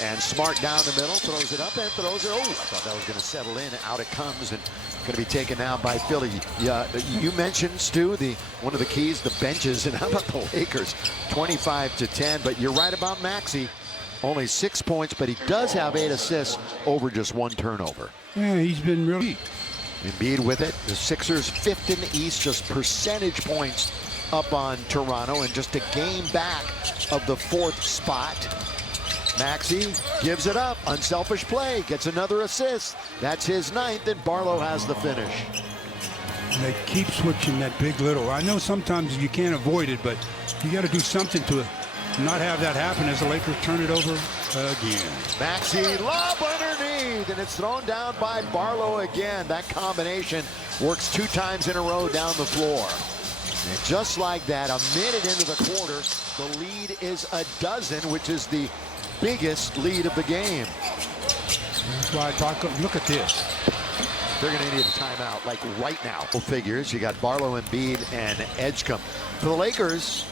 And Smart down the middle, throws it up and throws it. Oh, I thought that was going to settle in. Out it comes and going to be taken down by Philly. Yeah, you mentioned, Stu, one of the keys, the benches. And how about the Lakers? 25-10. But you're right about Maxey. Only 6 points, but he does have 8 assists over just 1 turnover. Yeah, he's been really. Embiid with it. The Sixers 5th in the East, just percentage points up on Toronto, and just a game back of the 4th spot. Maxey gives it up. Unselfish play. Gets another assist. That's his 9th, and Barlow has the finish. They keep switching that big little. I know sometimes you can't avoid it, but you got to do something to not have that happen as the Lakers turn it over again. Maxey lob underneath, and it's thrown down by Barlow again. That combination works 2 times in a row down the floor. And just like that, a minute into the quarter, the lead is 12, which is the biggest lead of the game. That's why I talk. Look at this. They're going to need a timeout, like right now. Figures, you got Barlow, Embiid, and Edgecombe. For the Lakers,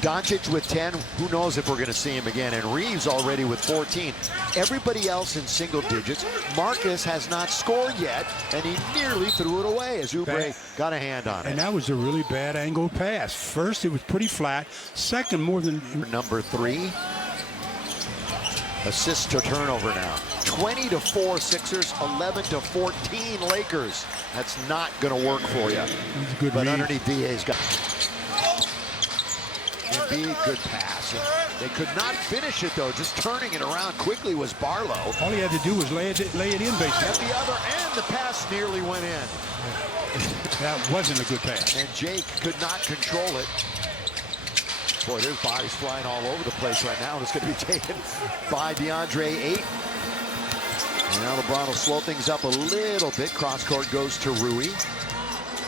Doncic with 10. Who knows if we're going to see him again? And Reaves already with 14. Everybody else in single digits. Marcus has not scored yet, and he nearly threw it away as Oubre got a hand on it. And that was a really bad angle pass. First, it was pretty flat. Second, more than... Number 3. Assist to turnover now. 20-4 Sixers, 11-14 Lakers. That's not going to work for you. Good but read. Underneath DA's got Embiid, good pass. They could not finish it though. Just turning it around quickly was Barlow. All he had to do was lay it in basically. At the other end, the pass nearly went in. That wasn't a good pass. And Jake could not control it. Boy, there's bodies flying all over the place right now. It's going to be taken by DeAndre Ayton. And now LeBron will slow things up a little bit. Cross court goes to Rui.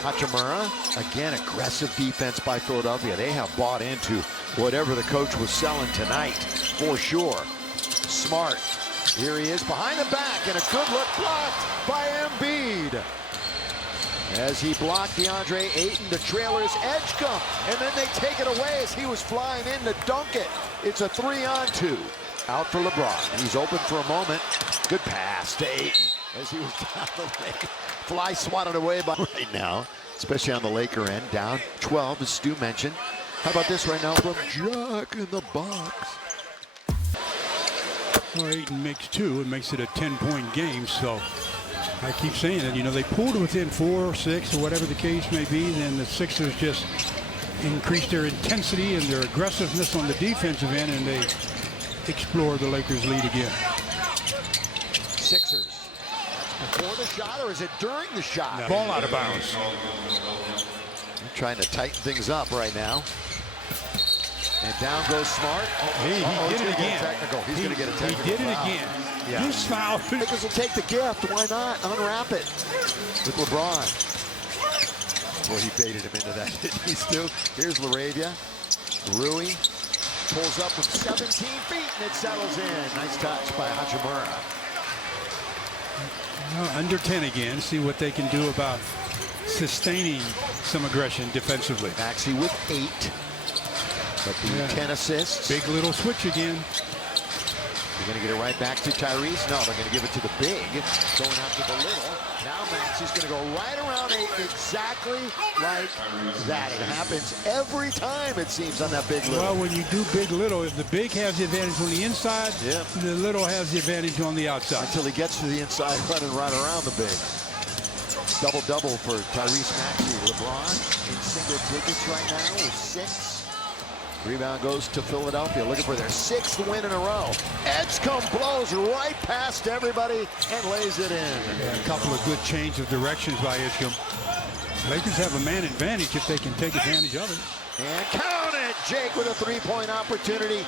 Hachimura, again, aggressive defense by Philadelphia. They have bought into whatever the coach was selling tonight, for sure. Smart, here he is behind the back, and a good look blocked by Embiid. As he blocked DeAndre Ayton, the trailer's Edgecombe, and then they take it away as he was flying in to dunk it. It's a 3-on-2. Out for LeBron. He's open for a moment. Good pass to Ayton as he was down the lane. Fly swatted away by right now, especially on the Laker end. Down 12, as Stu mentioned. How about this right now from Jack in the box? Well, Ayton makes 2 and makes it a 10-point game, so I keep saying it. You know, they pulled within 4 or 6 or whatever the case may be, then the Sixers just increased their intensity and their aggressiveness on the defensive end, and they explore the Lakers lead again. Sixers. Before the shot, or is it during the shot? No. Ball out of bounds. They're trying to tighten things up right now. And down goes Smart. He did it again. He's going to get a technical. He did it foul. again. Yeah. This foul. Lakers will take the gift. Why not? Unwrap it with LeBron. Boy, he baited him into that, didn't he, Stu? Here's Laravia. Rui pulls up from 17 feet, and it settles in. Nice touch by Hachimura. Well, under 10 again. See what they can do about sustaining some aggression defensively. Maxey with 8. But the 10 assists. Big little switch again. They're going to get it right back to Tyrese. No, they're going to give it to the big. Going after the little. Now Maxey's going to go right around 8, exactly like that. It happens every time, it seems, on that big little. Well, when you do big little, if the big has the advantage on the inside, the little has the advantage on the outside. Until he gets to the inside, running right around the big. Double-double for Tyrese Maxey. LeBron in single digits right now with 6. Rebound goes to Philadelphia, looking for their 6th win in a row. Edgecombe blows right past everybody and lays it in. A couple of good change of directions by Edgecombe. Lakers have a man advantage if they can take advantage of it. And count it! Jake with a 3-point opportunity.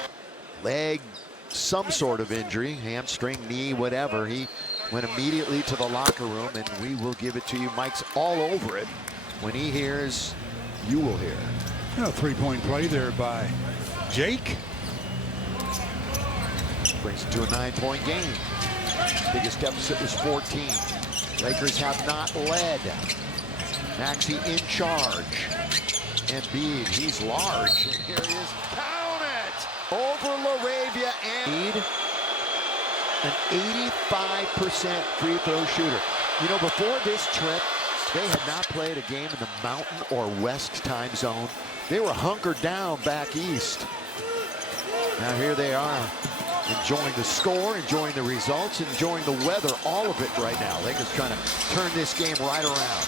Leg, some sort of injury, hamstring, knee, whatever. He went immediately to the locker room, and we will give it to you. Mike's all over it. When he hears, you will hear. A 3-point play there by Jake. Brings it to a 9-point game. Biggest deficit was 14. Lakers have not led. Maxey in charge. Embiid, he's large. And here he is. Count it! Over Laravia and an 85% free throw shooter. You know, before this trip, they had not played a game in the Mountain or West time zone. They were hunkered down back east. Now here they are, enjoying the score, enjoying the results, enjoying the weather, all of it right now. Lakers trying to turn this game right around.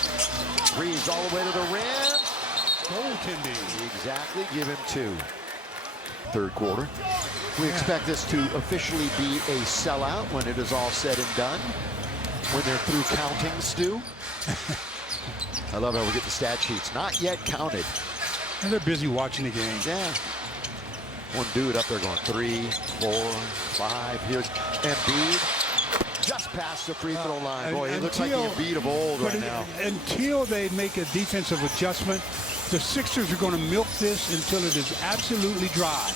Reaves all the way to the rim. Goaltending. Exactly, give him 2. Third quarter. We expect this to officially be a sellout when it is all said and done. When they're through counting, Stu. I love how we get the stat sheets. Not yet counted. And they're busy watching the game. Yeah. One dude up there going 3, 4, 5. Here's Embiid. Just past the free throw line. Boy, he looks like the Embiid of old right now. Until they make a defensive adjustment, the Sixers are going to milk this until it is absolutely dry.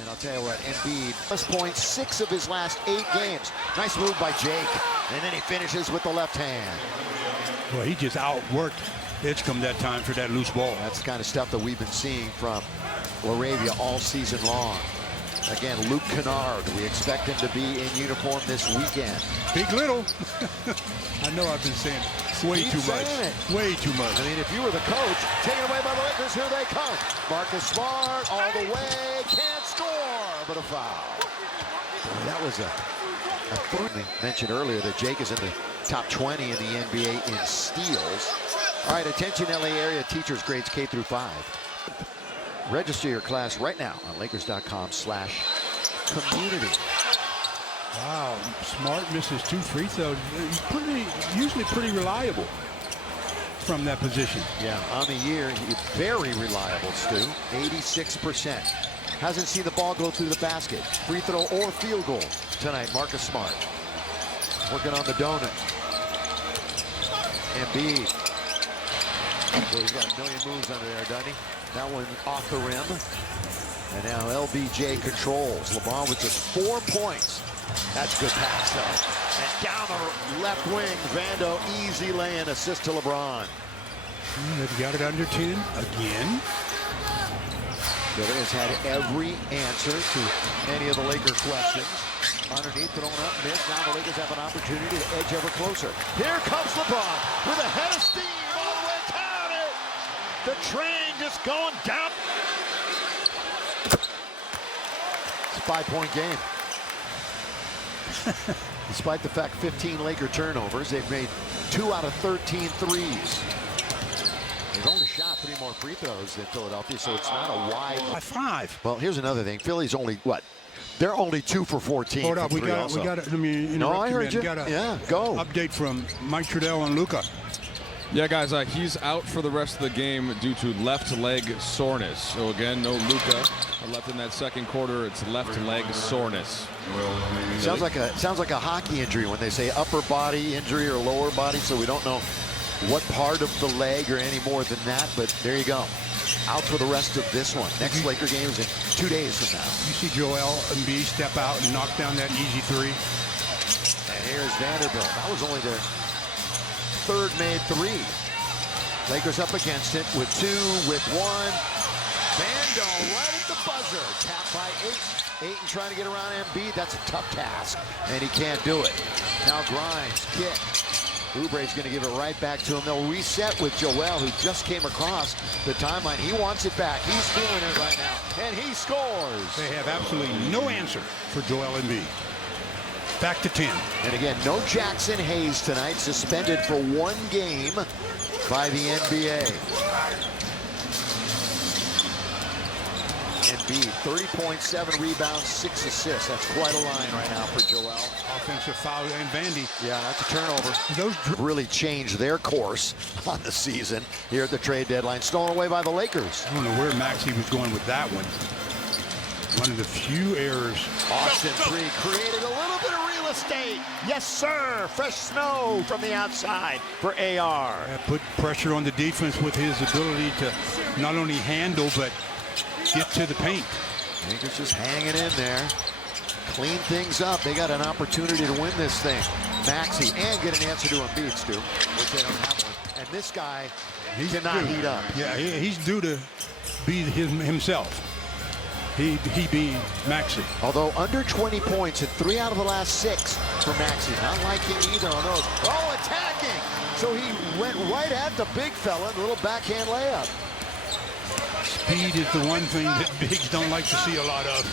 And I'll tell you what, Embiid, points 6 of his last 8 games. Nice move by Jake. And then he finishes with the left hand. Well, he just outworked Edgecombe that time for that loose ball. That's the kind of stuff that we've been seeing from Laravia all season long. Again, Luke Kennard, we expect him to be in uniform this weekend. Big little. I know I've been saying way too much. Way too much. I mean, if you were the coach, taken away by the Lakers, here they come. Marcus Smart all the way, can't score, but a foul. Boy, that was a we mentioned earlier that Jake is in the top 20 in the NBA in steals. All right, attention LA area teachers, grades K through 5. Register your class right now on Lakers.com/community. Wow, Smart misses 2 free throws. He's usually pretty reliable from that position. Yeah, on the year, he's very reliable, Stu. 86%. Hasn't seen the ball go through the basket. Free throw or field goal tonight, Marcus Smart. Working on the donut. Embiid. So he's got a million moves under there, doesn't he? That one off the rim. And now LBJ controls. LeBron with just 4 points. That's good pass, though. And down the left wing, Vando, easy lay-in, assist to LeBron. They've got it under 10 again. Billy has had every answer to any of the Laker questions. Underneath, thrown up, missed. Now the Lakers have an opportunity to edge ever closer. Here comes LeBron with a head of steam all the way down it. The train just going down. It's a 5-point game. Despite the fact 15 Laker turnovers, they've made 2 out of 13 threes. They've only shot 3 more free throws than Philadelphia, so it's not a wide. By 5. Well, here's another thing. Philly's only, what? They're only 2 for 14. Hold up, we got to, let me interrupt. No, I heard you. Yeah, go. Update from Mike Trudell and Luka. Yeah, guys, he's out for the rest of the game due to left leg soreness. So again, no Luka left in that second quarter. It's left leg soreness. Sounds like a hockey injury when they say upper body injury or lower body. So we don't know what part of the leg or any more than that. But there you go. Out for the rest of this one. Next Laker game is in 2 days from now. You see Joel Embiid step out and knock down that easy 3. And here's Vanderbilt. That was only their 3rd made 3. Lakers up against it with 2, with 1. Vando right at the buzzer. Tapped by Ayton trying to get around Embiid. That's a tough task, and he can't do it. Now Grimes, kick. Oubre's going to give it right back to him. They'll reset with Joel, who just came across the timeline. He wants it back. He's feeling it right now, and he scores. They have absolutely no answer for Joel Embiid. Back to 10. And again, no Jackson Hayes tonight, suspended for 1 game by the NBA. Embiid, 30.7 rebounds, 6 assists. That's quite a line right now for Joel. Offensive foul and Vandy. Yeah, that's a turnover. Those really changed their course on the season here at the trade deadline. Stolen away by the Lakers. I don't know where Maxey was going with that one. One of the few errors. Austin 3 created a little bit of real estate. Yes, sir. Fresh snow from the outside for AR. Put pressure on the defense with his ability to not only handle, but get to the paint. Lakers just hanging in there. Clean things up. They got an opportunity to win this thing. Maxey, and get an answer to Embiid, Stu, which they don't have one. And this guy, he cannot heat up. Yeah, he's due to be himself. He being Maxey. Although under 20 points in 3 out of the last 6 for Maxey. Not liking either on those. Oh, attacking! So he went right at the big fella, a little backhand layup. Speed is the one thing that bigs don't like to see a lot of,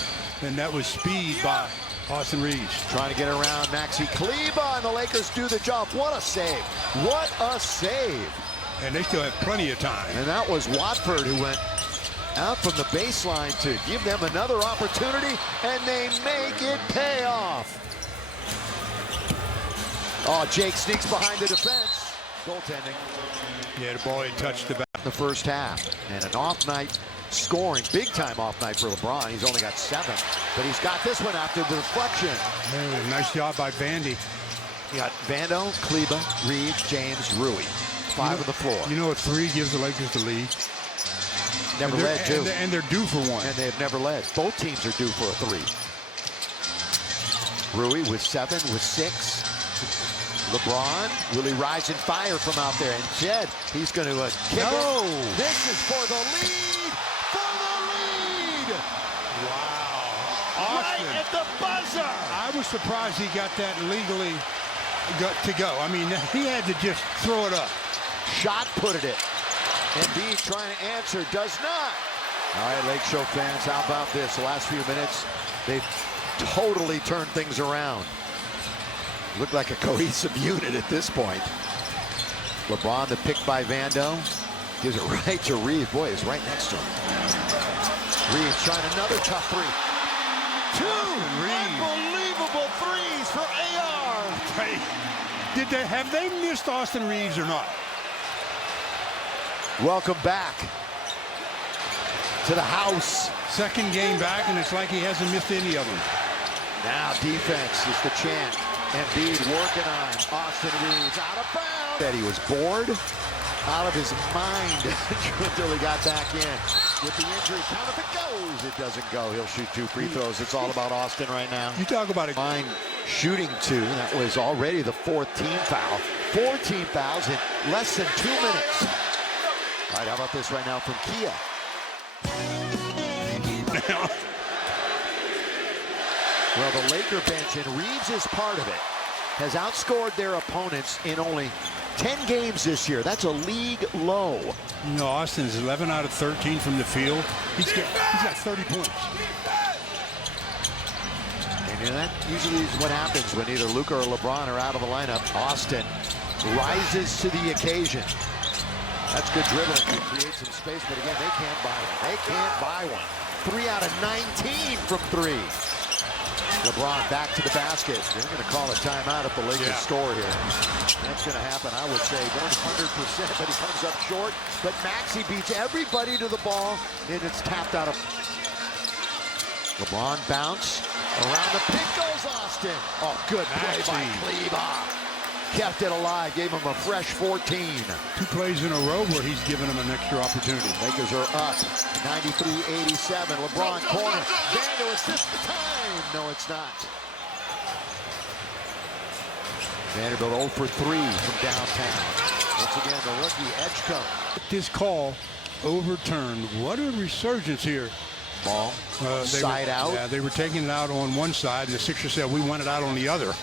and that was speed by Austin Reaves. Trying to get around Maxey Kleber, and the Lakers do the job. What a save. What a save. And they still have plenty of time. And that was Watford who went out from the baseline to give them another opportunity, and they make it pay off. Oh, Jake sneaks behind the defense. Goaltending. Yeah, the ball had touched the back. The first half, and an off night scoring, big time off night for LeBron. He's only got 7, but he's got this one after the deflection. Hey, nice job by Vandy. You got Vando, Kleber, Reaves, James, Rui. 5 on the floor. You know, a 3 gives the Lakers the lead. Never led, too. And they're due for one. And they've never led. Both teams are due for a 3. Rui with 7, with 6. LeBron, will he rise and fire from out there? And Jed, he's going to kick it. This is for the lead! For the lead! Wow. Austin. Right at the buzzer! I was surprised he got that legally to go. I mean, he had to just throw it up. Shot putted it. Embiid trying to answer, does not. All right, Lake Show fans, how about this? The last few minutes, they've totally turned things around. Looked like a cohesive unit at this point. LeBron, the pick by Vando. Gives it right to Reaves. Boy, he's right next to him. Reaves trying another tough 3. 2 unbelievable threes for AR. Hey, have they missed Austin Reaves or not? Welcome back to the house. Second game back, and it's like he hasn't missed any of them. Now defense is the chant. Embiid working on Austin Reaves out of bounds. That he was bored out of his mind until he got back in. With the injury, count if it goes. It doesn't go. He'll shoot 2 free throws. It's all about Austin right now. You talk about it. Fine shooting 2. That was already the 4th team foul. 4 team fouls in less than 2 minutes. All right, how about this right now from Kia? Well, the Laker bench, and Reaves is part of it, has outscored their opponents in only 10 games this year. That's a league low. You know, Austin is 11 out of 13 from the field. He's got 30 points. And you know, that usually is what happens when either Luka or LeBron are out of the lineup. Austin rises to the occasion. That's good dribbling to create some space, but again, they can't buy one. They can't buy one. 3 out of 19 from 3. LeBron back to the basket. They're going to call a timeout if the Lakers score here. That's going to happen, I would say, 100%, but he comes up short. But Maxey beats everybody to the ball, and it's tapped out of. LeBron bounce. Around the pick goes Austin. Oh, good play by Kleber. Kept it alive, gave him a fresh 14. 2 plays in a row where he's given him an extra opportunity. Lakers are up 93-87. LeBron corner. Vando, is this the time? No, it's not. Vanderbilt 0 for 3 from downtown. Once again, the rookie edge cover. This call overturned. What a resurgence here. Ball side out. Yeah, they were taking it out on one side, and the Sixers said, we want it out on the other.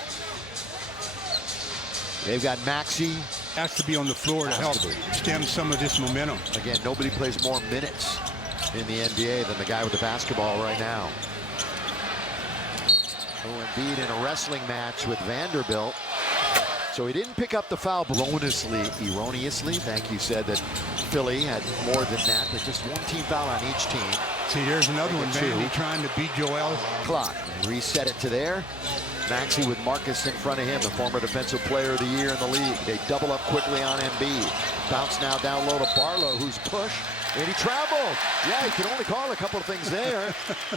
They've got Maxey. Has to be on the floor to help stem some of this momentum. Again, nobody plays more minutes in the NBA than the guy with the basketball right now. Oh, Embiid in a wrestling match with Vanderbilt. So he didn't pick up the foul erroneously. Thank you, said that Philly had more than that. There's just 1 team foul on each team. See, there's another one, Vandy trying to beat Joel. Clock. Reset it to there. Maxey with Marcus in front of him, the former defensive player of the year in the league. They double up quickly on Embiid. Bounce now down low to Barlow, who's pushed, and he traveled. Yeah, he can only call a couple of things there.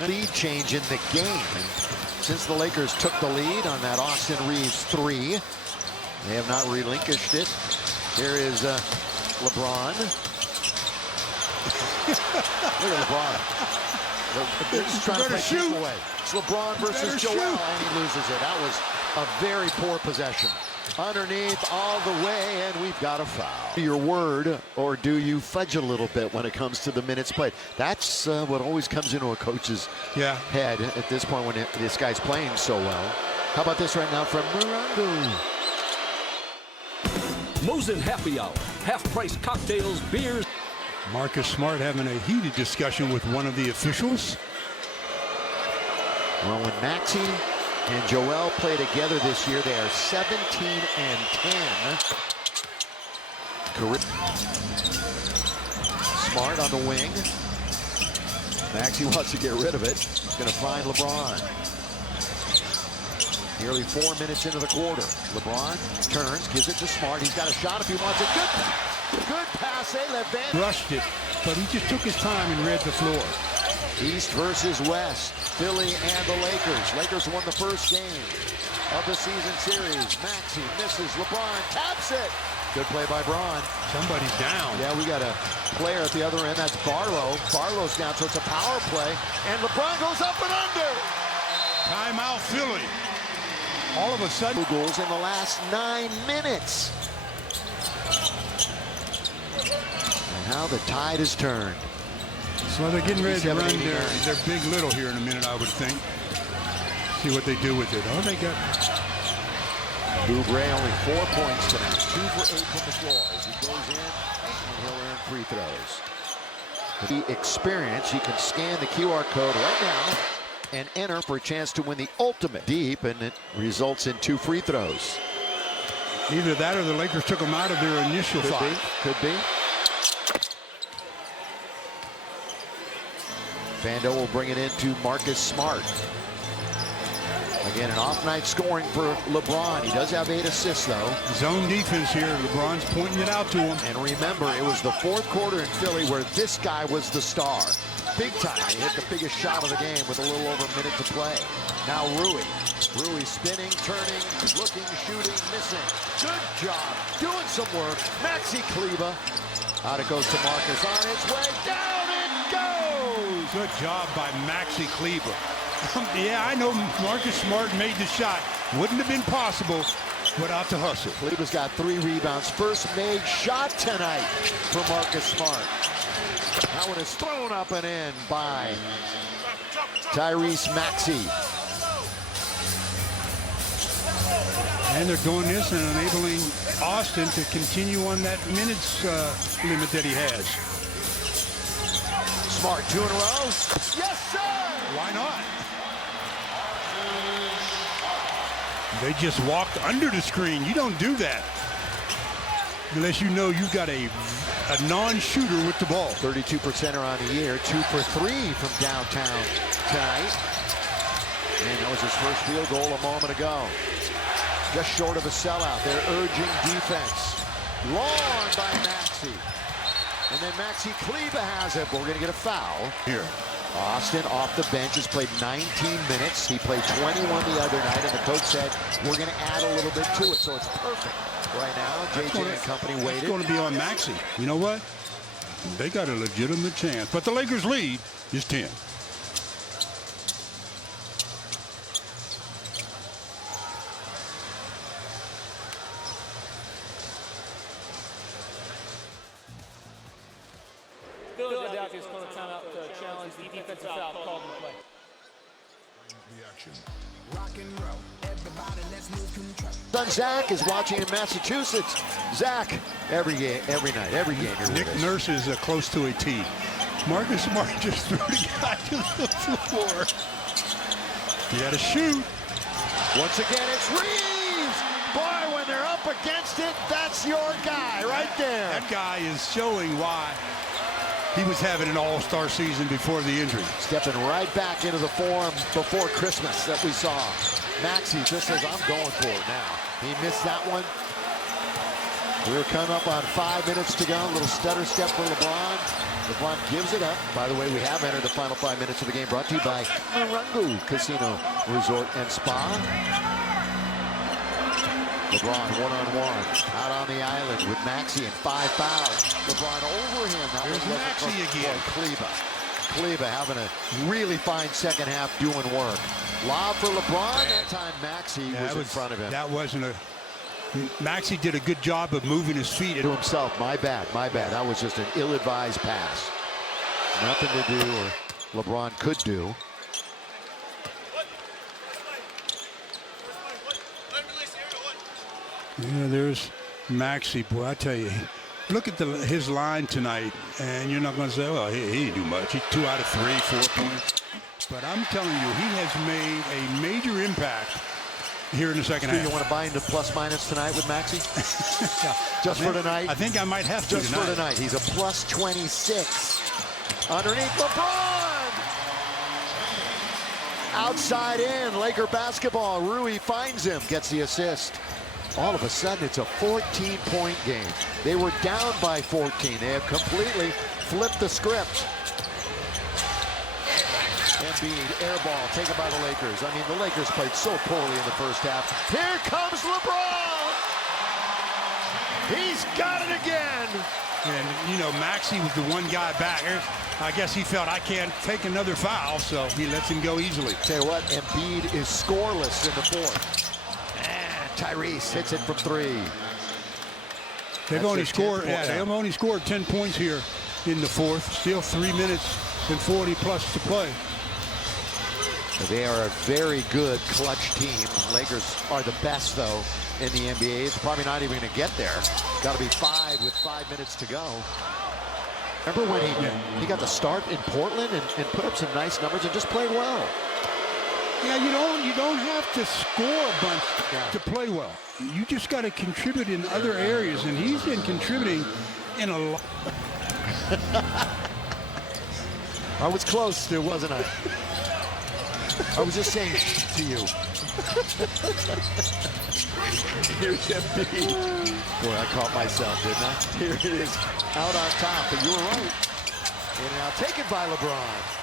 Lead change in the game. And since the Lakers took the lead on that Austin Reaves 3, they have not relinquished it. Here is LeBron. Look at LeBron. They're just trying to shoot away. It's LeBron versus Joel, and he loses it. That was a very poor possession. underneath all the way, and we've got a foul. Your word, or do you fudge a little bit when it comes to the minutes played? That's what always comes into a coach's head at this point when this guy's playing so well. How about this right now from Morongo? Mosin Happy Hour. Half-price cocktails, beers. Marcus Smart having a heated discussion with one of the officials. Well, when Maxey and Joel play together this year, they are 17 and 10. Smart on the wing. Maxey wants to get rid of it. He's going to find LeBron. Nearly 4 minutes into the quarter. LeBron turns, gives it to Smart. He's got a shot if he wants it. Good pass. Rushed it, but he just took his time and read the floor. East versus West. Philly and the Lakers. Lakers won the first game of the season series. Maxey misses. LeBron taps it. Good play by Braun. Somebody's down. Yeah, we got a player at the other end. That's Barlow. Barlow's down, so it's a power play. And LeBron goes up and under. Timeout, Philly. All of a sudden. 2 goals in the last 9 minutes. And how the tide has turned. So they're getting ready to run their big little here in a minute, I would think. See what they do with it. Oh, they got... Oubre only 4 points tonight. 2 for 8 from the floor. As he goes in, and he'll earn free throws. With the experience, he can scan the QR code right now and enter for a chance to win the ultimate deep, and it results in 2 free throws. Either that or the Lakers took them out of their initial fight. Could be. Vando will bring it into Marcus Smart. Again, an off night scoring for LeBron. He does have 8 assists, though. Zone defense here. LeBron's pointing it out to him. And remember, it was the 4th quarter in Philly where this guy was the star. Big time. He hit the biggest shot of the game with a little over a minute to play. Now Rui. Rui spinning, turning, looking, shooting, missing. Good job. Doing some work. Maxi Kleber. Out it goes to Marcus on its way. Down it goes. Good job by Maxi Kleber. Yeah, I know Marcus Smart made the shot. Wouldn't have been possible without the hustle. Kleber's got 3 rebounds. First made shot tonight for Marcus Smart. That one is thrown up and in by Tyrese Maxey. And they're doing this and enabling Austin to continue on that minutes limit that he has. Smart 2 in a row. Yes, sir! Why not? They just walked under the screen. You don't do that unless you know you've got a non-shooter with the ball. 32% on the year, 2 for 3 from downtown tonight. And that was his first field goal a moment ago. Just short of a sellout. They're urging defense. Long by Maxey. And then Maxi Kleber has it, but we're going to get a foul here. Austin off the bench has played 19 minutes. He played 21 the other night, and the coach said, we're going to add a little bit to it, so it's perfect. Right now, JJ and company waited. It's going to be on Maxey. You know what? They got a legitimate chance, but the Lakers' lead is 10. Philadelphia is going to time out to challenge the defensive foul called in play. The action. Rock and roll. Everybody, let's lose control. Son Zach is watching in Massachusetts. Zach, every game, every night, every game. Nick Nurse is close to a T. Marcus Smart just threw the guy to the floor. He had to shoot. Once again, it's Reaves. Boy, when they're up against it, that's your guy right there. That guy is showing why he was having an all-star season before the injury. Stepping right back into the form before Christmas that we saw. Maxey just says, I'm going for it now. He missed that one. We're coming up on 5 minutes to go. A little stutter step for LeBron. LeBron gives it up. By the way, we have entered the final 5 minutes of the game, brought to you by Morongo Casino Resort and Spa. LeBron one-on-one, out on the island with Maxey and 5 fouls. LeBron over him. That There's Maxey again. Kleber having a really fine second half doing work. Lob for LeBron. That time Maxey was in front of him. That wasn't a Maxey did a good job of moving his feet. To himself, my bad. That was just an ill-advised pass. Nothing to do, or LeBron could do. Yeah, there's Maxey. Boy, I tell you, look at his line tonight, and you're not going to say, well, he didn't do much. He's 2 out of 3, 4 points. But I'm telling you, he has made a major impact here in the second half. You want to buy into plus-minus tonight with Maxey? Just for tonight? I think I might have to Just for tonight. He's a plus 26. Underneath LeBron! Outside in, Laker basketball. Rui finds him, gets the assist. All of a sudden, it's a 14-point game. They were down by 14. They have completely flipped the script. Embiid, air ball, taken by the Lakers. I mean, the Lakers played so poorly in the first half. Here comes LeBron! He's got it again! And, you know, Maxey was the one guy back. I guess he felt I can't take another foul, so he lets him go easily. Tell you what, Embiid is scoreless in the fourth. And Tyrese hits it from 3. They've only scored 10 points here in the fourth. Still 3 minutes and 40 plus to play. They are a very good clutch team. Lakers are the best, though, in the NBA. It's probably not even going to get there. Got to be 5 with 5 minutes to go. Remember when he got the start in Portland and put up some nice numbers and just played well? Yeah, you don't have to score a bunch to play well. You just got to contribute in other areas, and he's been contributing in a lot. I was close to, wasn't I? I was just saying to you. Here's Embiid. Boy, I caught myself, didn't I? Here it is, out on top, but you were right. And now taken by LeBron.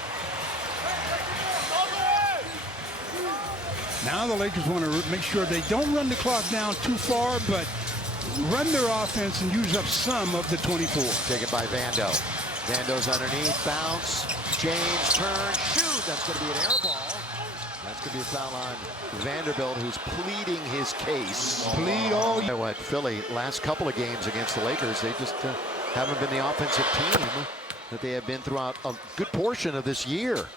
Now the Lakers want to make sure they don't run the clock down too far, but run their offense and use up some of the 24. Taken by Vando. Vando's underneath, bounce. James turn, shoot. That's going to be an air ball. That's going to be a foul on Vanderbilt, who's pleading his case. Plead all you. What Philly, last couple of games against the Lakers, they just haven't been the offensive team that they have been throughout a good portion of this year.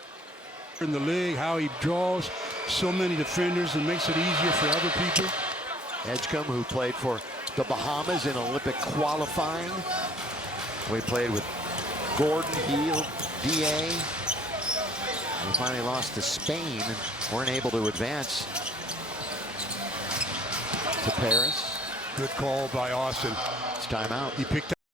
In the league, how he draws so many defenders and makes it easier for other people. Edgecombe, who played for the Bahamas in Olympic qualifying. We played with Gordon, Hield, D.A. We finally lost to Spain and weren't able to advance to Paris. Good call by Austin. It's timeout. He picked up